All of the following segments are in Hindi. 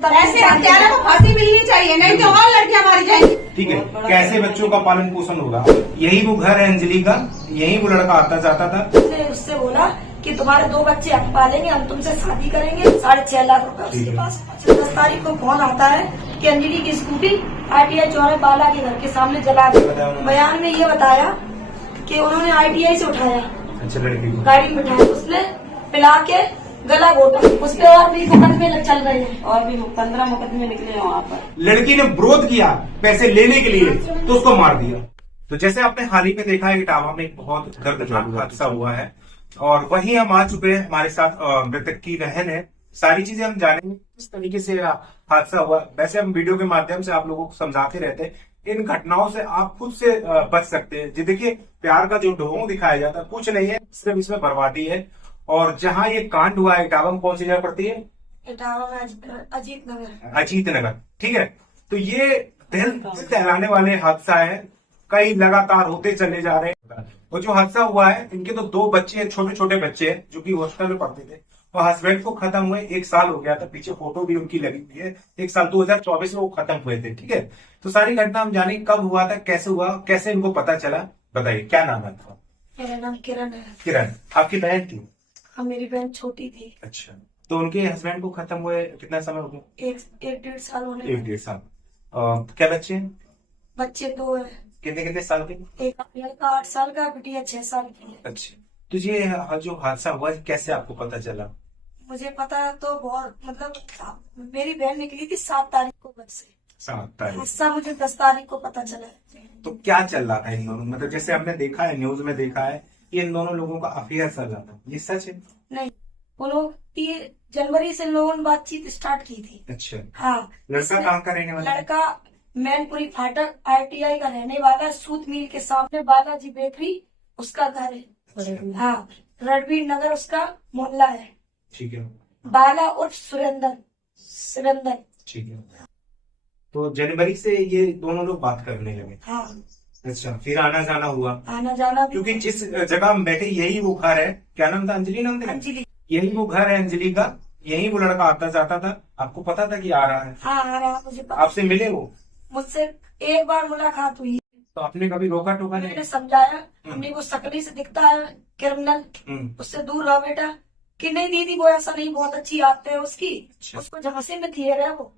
ऐसे हत्यारों को फांसी मिलनी चाहिए, नहीं तो और लड़कियां मारी जाएंगी। ठीक है, कैसे बच्चों का पालन पोषण होगा? यही वो घर है अंजलि का, यही वो लड़का आता जाता था। उससे बोला कि तुम्हारे 2 बच्चे हम पालेंगे, हम तुमसे शादी करेंगे। 6.5 लाख रुपए उसके पास। 10 तारीख को फोन आता है कि अंजलि की स्कूटी ITI चौराहे बाला के घर के सामने जला दी। बयान में ये बताया कि उन्होंने ITI से उठाया, अच्छा, लड़की को गाड़ी में बिठाया, उसने पिला के गला घोटा। उस पर और भी मुकदमे चल रहे हैं, और भी 15 मुकदमे निकले हैं वहाँ पर। लड़की ने विरोध किया पैसे लेने के लिए, तो उसको मार दिया। तो जैसे आपने हाल ही में देखा है, इटावा में एक बहुत दर्दनाक हादसा हुआ है, और वहीं हम आ चुके हैं। हमारे साथ मृतक की बहन है। सारी चीजें हम जानेंगे किस तरीके से हादसा हुआ। वैसे हम वीडियो के माध्यम से आप लोगों को समझाते रहते हैं, इन घटनाओं से आप खुद से बच सकते हैं। जी देखिए, प्यार का जो ढोंग दिखाया जाता है कुछ नहीं है, सिर्फ इसमें बर्बादी है। और जहां ये कांड हुआ है, इटावा में कौन सी जगह पड़ती है? इटावा में अजीत नगर। अजीत नगर, ठीक है। तो ये दिल दहलाने वाले हादसा है, कई लगातार होते चले जा रहे हैं। और जो हादसा हुआ है, इनके तो 2 बच्चे, छोटे छोटे बच्चे हैं, जो कि हॉस्टल में पढ़ते थे, और हस्बैंड को खत्म हुए 1 साल हो गया था। पीछे फोटो भी उनकी लगी हुई है। 1 साल 2024 में वो खत्म हुए थे, ठीक है। तो सारी घटना हम जाने कब हुआ था, कैसे हुआ, कैसे इनको पता चला। बताइए, क्या नाम है आपका? मेरा नाम किरण है। किरण। आपकी बहन थी? हाँ, मेरी बहन छोटी थी। अच्छा, तो उनके हस्बैंड को खत्म हुए कितना समय हो गया? एक 1.5 साल होने। 1-1.5 साल। क्या बच्चे हैं? बच्चे 2 है। कितने कितने साल के? एक लड़का 8 साल का, बिटिया 6 साल की है। अच्छा, तो ये जो हादसा हुआ कैसे आपको पता चला? मुझे पता तो बहुत, मतलब मेरी बहन निकली थी 7 तारीख को घर से। 7 तारीख। हादसा मुझे 10 तारीख को पता चला है। तो क्या चल रहा था इन दोनों, मतलब जैसे हमने देखा है, न्यूज में देखा है, ये इन दोनों लोगों का अफेयर चल रहा था, ये सच है? नहीं, उन्होंने 3 जनवरी से इन लोगों ने बातचीत स्टार्ट की थी। अच्छा। हाँ। लड़का कहाँ का रहने वाला है? लड़का मैनपुरी फाटक ITI का रहने वाला है। सूत मिल के सामने बालाजी बेकरी उसका घर है। हाँ, रणवीर नगर उसका मोहल्ला है। ठीक है। बाला उर्फ सुरेंद्र। ठीक है। तो जनवरी से ये दोनों लोग बात करने लगे? हाँ। अच्छा, फिर आना जाना हुआ? आना जाना भी। क्योंकि जिस जगह हम बैठे यही वो घर है। क्या नाम था? अंजलि नाम था? अंजलि। यही वो घर है अंजलि का, यही वो लड़का आता जाता था। आपको पता था कि आ रहा है? हाँ, आ रहा, मुझे पता। आपसे मिले वो? मुझसे एक बार मुलाकात हुई। तो आपने कभी रोका टोका नहीं? मैंने समझाया, हमने वो शकली से दिखता है क्रिमिनल, उससे दूर रहो बेटा। कि नहीं दीदी, वो ऐसा नहीं, बहुत अच्छी आदत है उसकी। उसको झांसे में दिए रहे वो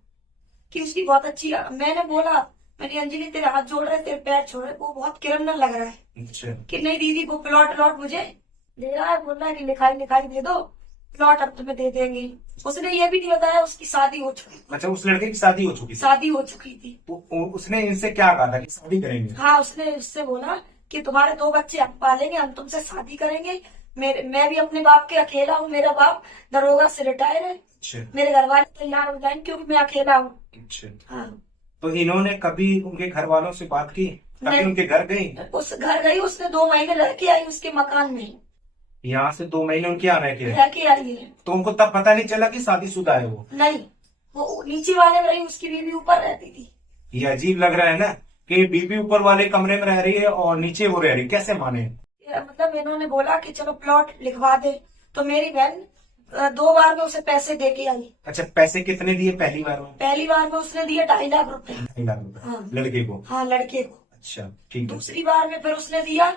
कि उसकी बहुत अच्छी मैंने बोला, मैंने अंजलि तेरे हाथ जोड़ रहे, तेरे पैर छोड़ रहे, वो बहुत क्रिमिनल लग रहा है। अच्छा। कि नहीं दीदी, वो प्लॉट मुझे दे रहा है, बोल रहा है कि लिखाई दे दो, प्लॉट अब तुम्हें दे देंगे। उसने ये भी नहीं बताया उसकी शादी हो चुकी। अच्छा, उस लड़के की शादी हो चुकी? शादी हो चुकी थी। तो उसने इनसे क्या कहा था कि शादी करेंगे? हाँ, उसने उससे बोला कि तुम्हारे 2 बच्चे हम पालेंगे, हम तुमसे शादी करेंगे। मैं भी अपने बाप के अकेला हूँ, मेरा बाप दरोगा से रिटायर है। अच्छा। मेरे घर वाले तैयार हो जाएंगे क्योंकि मैं अकेला हूँ। अच्छा। हाँ। तो इन्होंने कभी उनके घर वालों से बात की? कभी नहीं। उनके घर गई? उस घर गई, उसने 2 महीने रह के आई उसके मकान में। यहाँ से 2 महीने उनके यहाँ रह के? रह के आई है। तो उनको तब पता नहीं चला कि शादीशुदा है वो? नहीं, वो नीचे वाले में रही, उसकी बीवी ऊपर रहती थी। ये अजीब लग रहा है ना कि बीबी ऊपर वाले कमरे में रह रही है और नीचे वो रह रही, कैसे माने? मतलब इन्होंने बोला कि चलो प्लॉट लिखवा दे, तो मेरी बहन 2 बार में उसे पैसे दे के आई। अच्छा, पैसे कितने दिए पहली बार में? पहली बार में उसने दिए 2.5 लाख रुपए। 2.5 लाख रुपए? हाँ। लड़के को? हाँ, लड़के को। अच्छा, ठीक है। दूसरी बार में फिर उसने दिया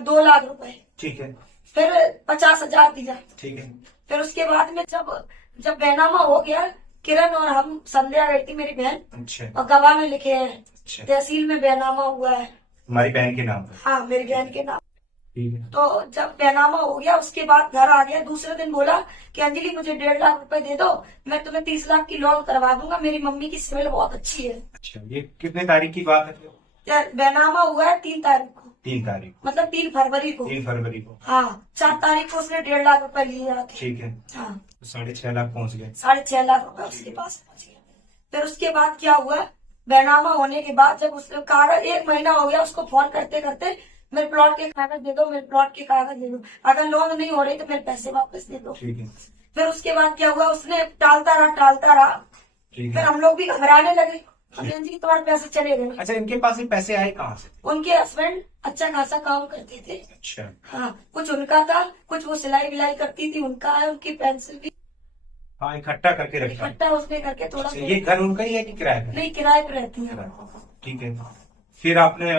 2 लाख रुपए। ठीक है। फिर 50,000 दिया। ठीक है। फिर उसके बाद में जब बैनामा हो गया, किरण और हम, संध्या गई थी मेरी बहन, अच्छा। और गवाह में लिखे हैं। अच्छा। तहसील में बैनामा हुआ है हमारी बहन के नाम पर? हाँ, मेरी बहन के नाम। ठीक है। तो जब बैनामा हो गया, उसके बाद घर आ गया। दूसरे दिन बोला कि अंजलि मुझे 1.5 लाख रुपए दे दो, मैं तुम्हें 30 लाख की लोन करवा दूंगा, मेरी मम्मी की सिविल बहुत अच्छी है। अच्छा, ये कितने तारीख की बात है? बैनामा हुआ है 3 तारीख को। 3 तारीख? मतलब 3 फरवरी को। 3 फरवरी को? हाँ, 4 तारीख को उसने 1.5 लाख रुपए लिए आके। ठीक है। हाँ, तो 6.5 लाख पहुंच गए? 6.5 लाख रुपए उसके पास पहुंच गया। फिर उसके बाद क्या हुआ, बैनामा होने के बाद जब उसने कागज, 1 महीना हो गया उसको फोन करते करते, मेरे प्लॉट के कागज दे दो, मेरे प्लॉट के कागज दे दो, अगर लोन नहीं हो रही तो मेरे पैसे वापस दे दो। ठीक है। फिर उसके बाद क्या हुआ, उसने टालता रहा। ठीक फिर है। हम लोग भी घबराने लगे, अभियान जी तुम्हारे पैसे चले गए। अच्छा, इनके पास ये पैसे आए कहाँ से? उनके हस्बैंड अच्छा खासा काम करते थे। अच्छा। हाँ, कुछ उनका था, कुछ वो सिलाई विलाई करती थी, उनका है, उनकी पेंसिल भी। हाँ, इकट्ठा करके रखा है। इकट्ठा उसने करके थोड़ा अच्छा, ये घर उनका ही है कि किराए का? नहीं, किराए पे रहती है। ठीक है। फिर आपने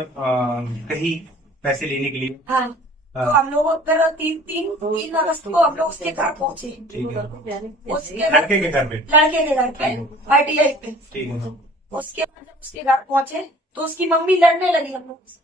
कहीं पैसे लेने के लिए? हाँ, तो हम लोग फिर तीन अगस्त को हम लोग उसके घर पहुंचे। ठीक है। उसके लड़के के घर पे? लड़के के घर पे ITI पे। ठीक है। उसके बाद जब उसके घर पहुंचे तो उसकी मम्मी लड़ने लगी हम लोग से।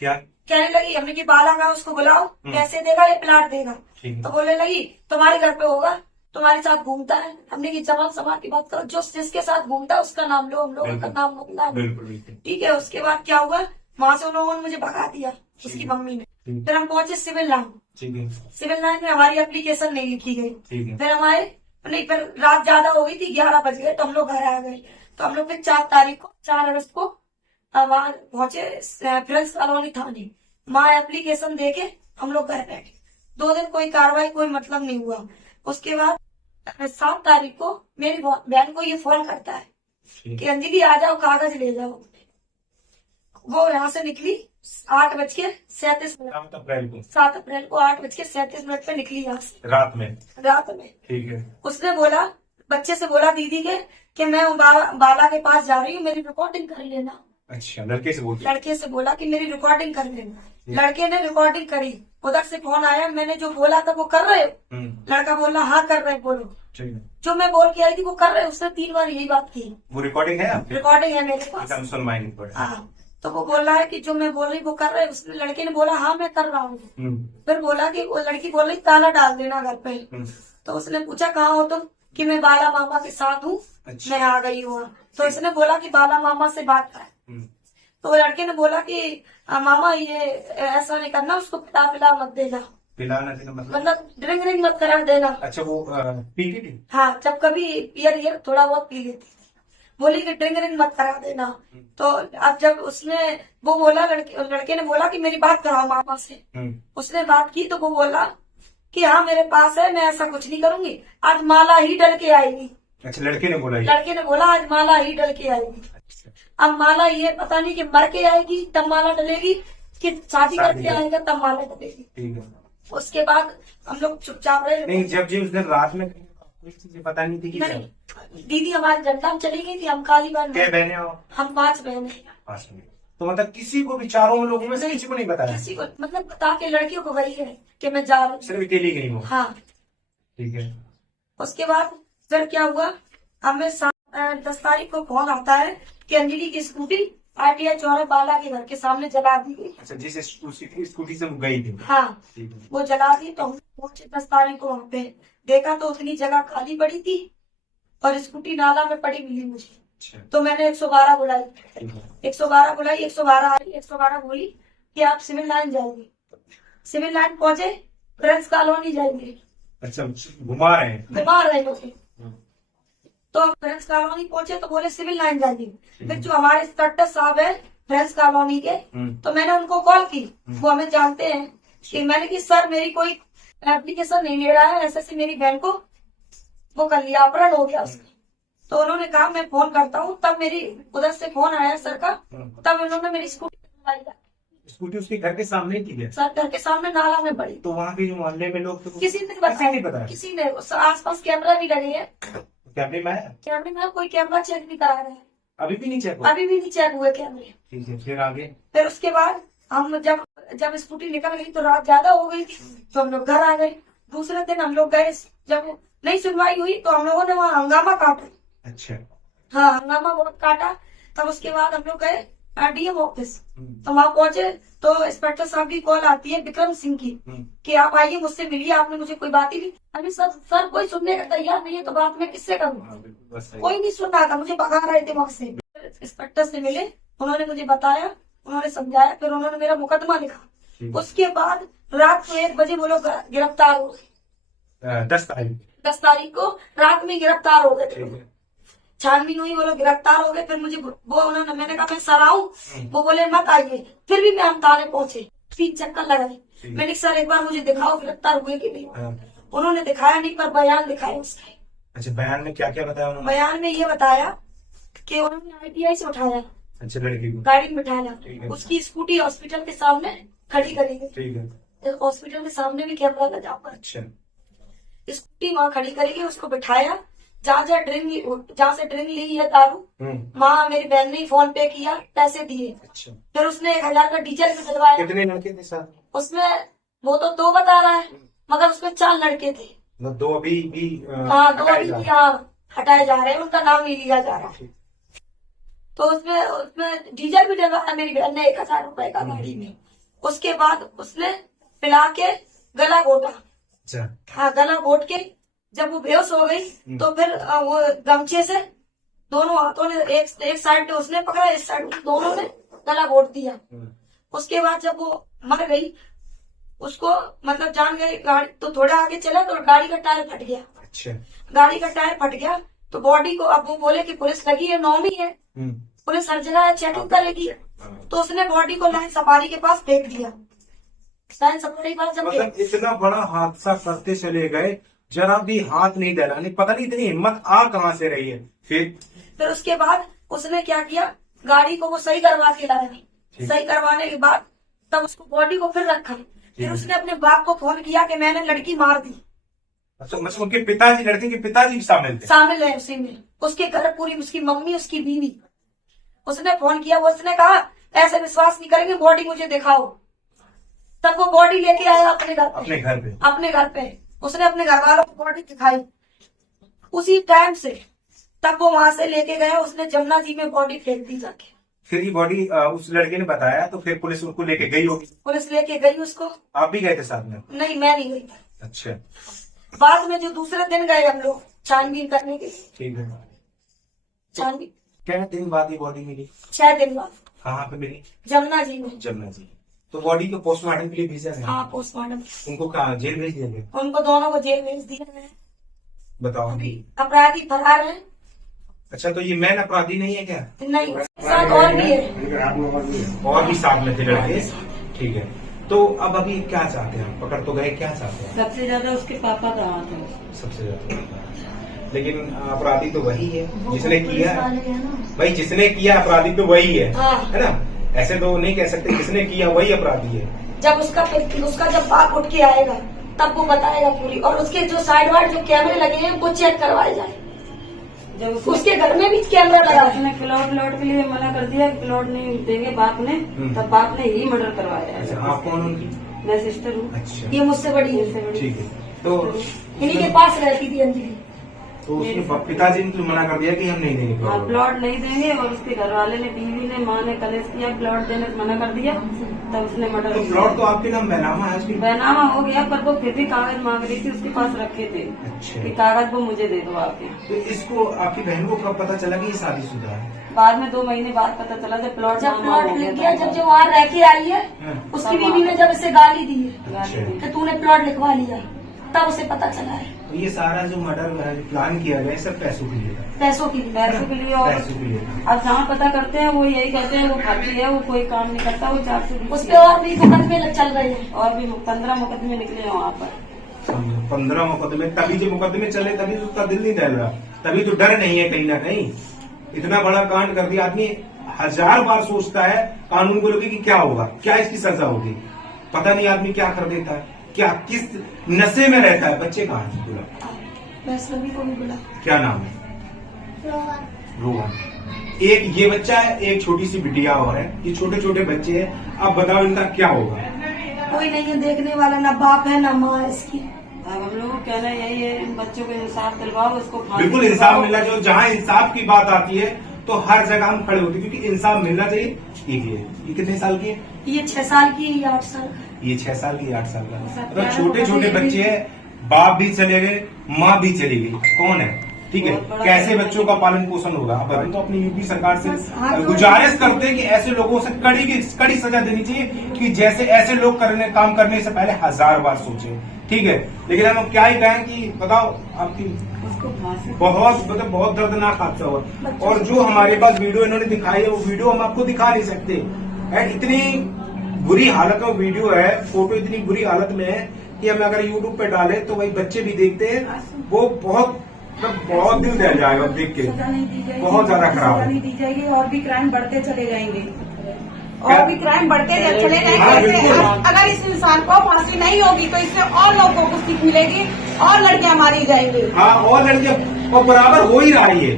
क्या? कहने लगी, हमने की बाला का उसको बुलाओ, पैसे देगा या प्लाट देगा? ठीक है। तो बोलने लगी तुम्हारे घर पे होगा, तुम्हारे साथ घूमता है। हमने की जवान समाज की बात करो, जो जिसके साथ घूमता है उसका नाम लो, हम लोगों का बिल्कुल। नाम मतलब। बिल्कुल बिल्कुल। ठीक है। उसके बाद क्या हुआ, वहां से उन लोगों ने मुझे भगा दिया, उसकी मम्मी ने। फिर हम पहुंचे सिविल लाइन। ठीक है। सिविल लाइन में हमारी एप्लीकेशन नहीं लिखी गई। ठीक है। फिर हमारे नहीं, फिर रात ज्यादा हो गई थी, 11 बज गए, तो हम लोग घर आ गए। तो हम लोग फिर 4 अगस्त को वहां पहुंचे फ्रेंड्स कॉलोनी थाने। वहां एप्लीकेशन देके हम लोग घर बैठे। 2 दिन कोई कार्रवाई, कोई मतलब नहीं हुआ। उसके बाद 7 तारीख को मेरी बहन को ये फोन करता है कि अंजलि आ जाओ, कागज ले जाओ। वो यहाँ से निकली 8:37 अप्रैल को? 7 अप्रैल को 8:37 पे निकली यहाँ से, रात में? रात में। ठीक है। उसने बोला, बच्चे से बोला दीदी के कि मैं बाला के पास जा रही हूँ, मेरी रिकॉर्डिंग कर लेना। अच्छा, लड़के से बोल? लड़के से बोला कि मेरी रिकॉर्डिंग कर लेना। लड़के ने रिकॉर्डिंग करी। उधर से फोन आया, मैंने जो बोला था वो कर रहे हो? लड़का बोला हाँ कर रहे हैं, बोलो। ठीक है। जो मैं बोल के आई थी वो कर रहे हैं। उसने 3 बार यही बात की। वो रिकॉर्डिंग है आपके? रिकॉर्डिंग है मेरे पास। हाँ, तो वो बोल रहा है कि जो मैं बोल रही वो कर रहे हैं। उसने लड़के ने बोला हाँ मैं कर रहा हूँ। फिर बोला कि वो लड़की बोल रही ताला डाल देना घर पे। तो उसने पूछा कहाँ हो तुम? कि मैं बाला मामा के साथ हूँ। अच्छा। मैं आ गई हूँ। तो उसने बोला कि बाला मामा से बात कर। तो लड़के ने बोला कि मामा ये ऐसा नहीं करना, उसको पिला मत देना। पिलाना देना मतलब ड्रिंक मत करा देना। अच्छा, वो पीती थी? हाँ, जब कभी पियर थोड़ा बहुत पी लेती थी। बोली कि ड्रिंक मत करा देना। तो अब जब उसने वो बोला, लड़के ने बोला कि मेरी बात कराओ मामा से। उसने बात की तो वो बोला कि हाँ मेरे पास है, मैं ऐसा कुछ नहीं करूंगी, आज माला ही डल के आएगी। अच्छा, लड़के ने बोला? लड़के ने बोला आज माला ही डल के आएगी। अब माला ये पता नहीं कि मर के आएगी तब माला डलेगी कि शादी करके आएगा तब माला डलेगी। ठीक है। उसके बाद हम लोग चुपचाप रहे। नहीं, जब जी उस दिन रात में कोई चीजें पता नहीं थी कि नहीं, दीदी हमारी जनता में चली गई थी, हम काली बहन। क्या बहने हो? हम 5 बहने। 5 में? तो मतलब किसी को भी, चारों लोगों में से किसी को नहीं बताया? किसी को मतलब बता के लड़कियों को गई है कि मैं जा रही हूँ। सिर्फ अकेली गई हो? हाँ। ठीक है। उसके बाद फिर क्या हुआ, हमें 10 तारीख को फोन आता है कि अंजलि की स्कूटी ITI चौराहे बाला के घर के सामने जला दी गई। अच्छा, जिस स्कूटी से वो गई थी? हाँ, ठीक है। वो जला दी। तो हम पहुंचे 10 तारीख को वहाँ पे, देखा तो उतनी जगह खाली पड़ी थी और स्कूटी नाला में पड़ी मिली मुझे। अच्छा। तो मैंने 112 बुलाई। 112 बुलाई, 112 आई। 112 बोली कि आप सिविल लाइन जाएंगे। सिविल लाइन पहुंचे, फ्रेंड्स कॉलोनी जाएंगे। अच्छा, घुमा रहे हैं? घुमा रहे मुझे। तो फ्रेंड्स कॉलोनी पहुंचे तो बोले सिविल लाइन जाएंगे। फिर जो हमारे इंस्पेक्टर साहब है फ्रेंड्स कॉलोनी के, तो मैंने उनको कॉल की। वो हमें जानते हैं कि मैंने कि सर मेरी कोई एप्लीकेशन नहीं ले रहा है, ऐसे मेरी बहन को वो कर लिया, अपहरण हो गया उसका। तो उन्होंने कहा मैं फोन करता हूँ। तब मेरी उधर से फोन आया सर का, तब उन्होंने मेरी स्कूटी उसके घर के सामने थी क्या? सर घर के सामने नाला में पड़ी। तो वहाँ के जो मोहल्ले में लोग थे किसी ने नहीं बताया? किसी ने। आसपास कैमरा भी लगे हैं। कैमरे में है? कैमरे में कोई कैमरा चेक नहीं करा रहे हैं। अभी भी नहीं चेक हुआ? अभी भी नहीं चेक हुए कैमरे। ठीक है। फिर आगे? फिर उसके बाद हम जब स्कूटी निकल गई तो रात ज्यादा हो गई थी, तो हम लोग घर आ गए। दूसरे दिन हम लोग गए, जब नहीं सुनवाई हुई तो हम लोगों ने वहाँ हंगामा काटा। अच्छा। हाँ, हंगामा बहुत काटा। तब उसके बाद हम लोग गए RDM ऑफिस। तो वहाँ पहुंचे तो इंस्पेक्टर साहब की कॉल आती है विक्रम सिंह की कि आप आइए मुझसे मिलिए, आपने मुझे कोई बात ही नहीं। अभी सर कोई सुनने का तैयार नहीं है, तो बात मैं किससे करूँ? कोई नहीं सुन रहा था, मुझे भगा रहे थे वहाँ से। इंस्पेक्टर से मिले, उन्होंने मुझे बताया, उन्होंने समझाया, फिर उन्होंने मेरा मुकदमा लिखा। उसके बाद रात को 1 बजे वो लोग गिरफ्तार हो गए। 10 तारीख को रात में गिरफ्तार हो गए। छानबीन हुई, वो लोग गिरफ्तार हो गए। फिर मुझे वो उन्होंने, मैंने कहा मैं सर आऊं, वो बोले मत आइए। फिर भी मैं हम थाने पहुंचे, 3 चक्कर लगाए। मैंने सर एक बार मुझे दिखाओ गिरफ्तार हुए कि नहीं। उन्होंने दिखाया नहीं, पर बयान दिखाया उसका। अच्छा, बयान में क्या क्या बताया उन्होंने? बयान में ये बताया कि उन्होंने ITI से उठाया। अच्छा, लड़की को गाड़ी में बिठाया, उसकी स्कूटी हॉस्पिटल के सामने खड़ी करी गई। ठीक है। हॉस्पिटल के सामने भी कैमरा लगा हुआ। अच्छा। स्कूटी वहाँ खड़ी करी गई, उसको बिठाया, जहाँ से ड्रिंक ली है दारू, वहाँ मेरी बहन ने फोन पे किया, पैसे दिए। अच्छा। फिर उसने 1000 का डीजल भी दिलवाया। कितने लड़के थे साथ? उसमें वो तो 2 बता रहा है, मगर उसमें 4 लड़के थे। 2 अभी भी हाँ, 2 अभी भी हाँ हटाए जा रहे हैं, उनका नाम नहीं लिया जा रहा। तो उसमें डीजल भी डलवाया मेरी बहन ने 1000 रुपए का गाड़ी में। उसके बाद उसने पिला के गला घोटा। अच्छा। हाँ, गला घोट के जब वो बेहोश हो गई तो फिर वो गमछे से दोनों हाथों ने एक साइड पे उसने पकड़ा, एक साइड दोनों ने गला घोट दिया। उसके बाद जब वो मर गई, उसको मतलब जान गई गाड़ी, तो थोड़ा आगे चला तो गाड़ी का टायर फट गया। अच्छा। गाड़ी का टायर फट गया तो बॉडी को, अब वो बोले कि पुलिस लगी है, नॉमी है, पुलिस हर जगह चेकिंग करेगी। तो उसने बॉडी को लाइन सफारी के पास फेंक दिया। लाइन सफारी के पास जब मतलब इतना बड़ा हादसा करते चले गए, जरा भी हाथ नहीं डाला, पता नहीं इतनी हिम्मत आ कहाँ से रही है। फिर उसके बाद उसने क्या किया, गाड़ी को वो सही करवा के लाया। सही करवाने के बाद तब उसको बॉडी को फिर रखा। फिर उसने अपने बाप को फोन किया कि मैंने लड़की मार दी। अच्छा, मतलब उनके पिताजी, लड़के के पिताजी शामिल थे? शामिल है उसी में, उसके घर पूरी, उसकी मम्मी, उसकी बीवी। उसने फोन किया, वो उसने कहा ऐसे विश्वास नहीं करेंगे, बॉडी मुझे दिखाओ। तब वो बॉडी लेके आया अपने घर पे। उसने अपने घर वालों को बॉडी दिखाई। उसी टाइम से तब वो वहां से लेके गया, उसने जमुना जी में बॉडी फेंक दी जाके। फिर ये बॉडी उस लड़के ने बताया तो फिर पुलिस उसको लेके गई होगी? पुलिस लेके गई उसको। आप भी गए थे साथ में? नहीं, मैं नहीं गई। अच्छा। बाद में जो दूसरे दिन गए हम लोग छानबीन करने के लिए। ठीक है। छानबीन क्या दिन बाद ये बॉडी मिली? 6 दिन बाद। कहाँ पे मिली? जमुना जी में। जमुना जी। तो बॉडी को पोस्टमार्टम के लिए भेजा है? हाँ, पोस्टमार्टम। उनको कहाँ, जेल भेज दिया गया? उनको दोनों को जेल भेज दिया है। बताओ। अभी अपराधी फरार है। अच्छा, तो ये मैन अपराधी नहीं है क्या? नहीं, साथ और भी है, और भी साथ में थे लड़के। ठीक है, तो अब अभी क्या चाहते हैं? पकड़ तो गए, क्या चाहते हैं? सबसे ज्यादा उसके पापा का हाथ है। सबसे ज्यादा। लेकिन अपराधी तो वही है जिसने किया। भाई जिसने किया अपराधी तो वही है ना? ऐसे तो नहीं कह सकते, जिसने किया वही अपराधी है। जब उसका जब बाप उठ के आएगा तब वो बताएगा पूरी। और उसके जो साइड वाइड जो कैमरे लगे हैं वो चेक करवाए जाए। जब उसके घर में भी कैमरा लगा है। उसने प्लॉट के लिए मना कर दिया, प्लॉट नहीं देंगे बाप ने, तब बाप ने ही मर्डर करवाया। अच्छा, आप कौन उनकी? मैं सिस्टर हूँ। अच्छा। ये मुझसे बड़ी है। ठीक है, तो इन्हीं के पास रहती थी अंजलि। तो उसके पिताजी ने तो मना कर दिया कि हम नहीं देंगे हाँ, प्लॉट नहीं देंगे। और उसके घर वाले ने, बीवी ने, माँ ने कलेश किया, प्लॉट देने से मना कर दिया, तब उसने मर्डर। तो प्लॉट तो आपके नाम बैनामा है? बैनामा हो गया, पर वो फिर भी कागज मांग रही थी, उसके पास रखे थे। अच्छा। कि कागज वो मुझे दे दो आपके। तो इसको आपकी बहन को कब पता चला कि ये शादीशुदा है? बाद में 2 महीने बाद पता चला, जब प्लॉट लिख गया, जब जो वहाँ रह के आई है उसकी बीवी ने जब इसे गाली दी है कि तूने प्लॉट लिखवा लिया, तब उसे पता चला है। तो ये सारा जो मर्डर प्लान किया गया सब पैसों के लिए था? पैसों के लिए। और अब जहाँ पता करते हैं वो यही कहते हैं वो खाती है, वो कोई काम नहीं करता, वो 420। उस पर और भी मुकदमे चल रहे हैं। और भी 15 मुकदमे निकले हैं वहाँ पर। 15 मुकदमे? तभी जो मुकदमे चले तभी तो उसका दिल नहीं दहल रहा, तभी तो डर नहीं है कहीं ना कहीं। इतना बड़ा कांड कर दिया, आदमी 1000 बार सोचता है कानून को लेकर कि क्या होगा, क्या इसकी सजा होगी। पता नहीं आदमी क्या कर देता है, क्या किस नशे में रहता है। बच्चे कहाँ हैं? बोला वैष्णवी को भी बुला। क्या नाम है? रोहन। एक ये बच्चा है, एक छोटी सी बिटिया और है। ये छोटे छोटे बच्चे हैं, अब बताओ इनका क्या होगा? कोई नहीं है देखने वाला, ना बाप है ना माँ है इसकी। अब हम लोग को कहना यही है, इन बच्चों को इंसाफ दिलवाओ, इसको बिल्कुल इंसाफ मिलना चाहिए। जहाँ इंसाफ की बात आती है तो हर जगह हम खड़े होते हैं, क्योंकि इंसाफ मिलना चाहिए। ये कितने साल की है? ये 6 साल की, ये 8 साल का। ये 6 साल की, 8 साल का। तो छोटे छोटे बच्चे हैं, बाप भी चले गए, माँ भी चली गई, कौन है? ठीक है, कैसे बच्चों का पालन पोषण होगा? अब हम तो अपनी यूपी सरकार से गुजारिश करते हैं कि ऐसे लोगों से कड़ी सजा देनी चाहिए, कि जैसे ऐसे लोग काम करने से पहले 1000 बार सोचे। ठीक है, लेकिन हम क्या ही कहें कि बताओ आपकी बहुत दर्दनाक हादसा हुआ। और जो हमारे पास वीडियो इन्होंने दिखाई है वो वीडियो हम आपको दिखा नहीं सकते। इतनी बुरी हालत में वीडियो है, फोटो इतनी बुरी हालत में है कि हम अगर यूट्यूब पे डालें तो वही बच्चे भी देखते हैं, वो बहुत दिल दहल जाएगा देख के। बहुत ज्यादा खराब नहीं दी जाएगी और भी क्राइम बढ़ते चले जाएंगे। और भी क्राइम बढ़ते चले हाँ, जाएंगे। बिल्कुल। अगर इस इंसान को फांसी नहीं होगी तो इससे और लोगों को सीख मिलेगी और लड़कियां मारी जाएंगी। हाँ, और लड़कियां, और बराबर हो ही रहा है, ये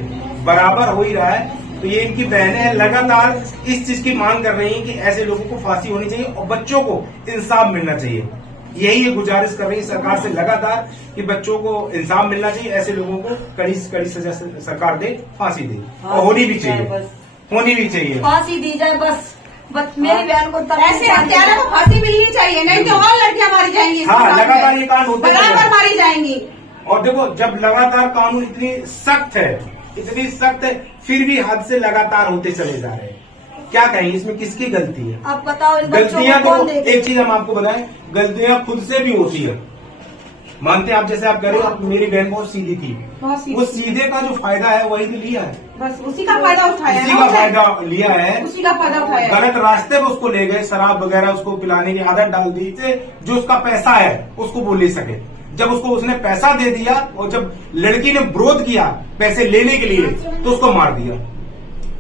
बराबर हो ही रहा है। तो ये इनकी बहनें हैं, लगातार इस चीज की मांग कर रही हैं कि ऐसे लोगों को फांसी होनी चाहिए और बच्चों को इंसाफ मिलना चाहिए। यही ये गुजारिश कर रही है सरकार से लगातार कि बच्चों को इंसाफ मिलना चाहिए, ऐसे लोगों को कड़ी से कड़ी सजा सरकार दे, फांसी दे, और होनी भी चाहिए, होनी भी चाहिए। फांसी दी जाए बस मेरी बहन को तब ऐसे हत्यारों को फांसी मिलनी चाहिए, नहीं तो और लड़कियां मारी जाएंगी। हाँ, लगातार ये कांड होते बराबर मारी जाएंगी। और देखो, जब लगातार कानून इतनी सख्त है, फिर भी हद से लगातार होते चले जा रहे हैं। क्या कहेंगे, इसमें किसकी गलती है? आप बताओ, इन बच्चों गलतियां को तो कौन देखे? एक चीज हम आपको बताएं, गलतियां खुद से भी होती है, मानते हैं आप। जैसे आप कह रहे हो, मेरी बहन बहुत सीधी थी, बहुत सीधी। वो सीधे का जो फायदा है वही तो लिया है, बस उसी का फायदा उठाया उसी है का ना, फायदा लिया है, उसी का फायदा उठाया है। गलत रास्ते में उसको ले गए, शराब वगैरह उसको पिलाने की आदत डाल दी, जो उसका पैसा है उसको वो ले सके। जब उसको उसने पैसा दे दिया और जब लड़की ने विरोध किया पैसे लेने के लिए, तो उसको मार दिया।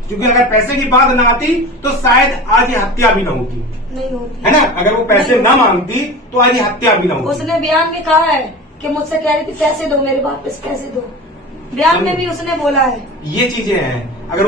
क्योंकि अगर पैसे की बात ना आती तो शायद आज ये हत्या भी ना होती, नहीं होती है ना। अगर वो पैसे ना मांगती तो आज ये हत्या भी ना होती। उसने बयान में कहा है कि मुझसे कह रही थी पैसे दो, मेरे वापस पैसे दो। बयान में भी उसने बोला है। ये चीजें हैं, अगर वो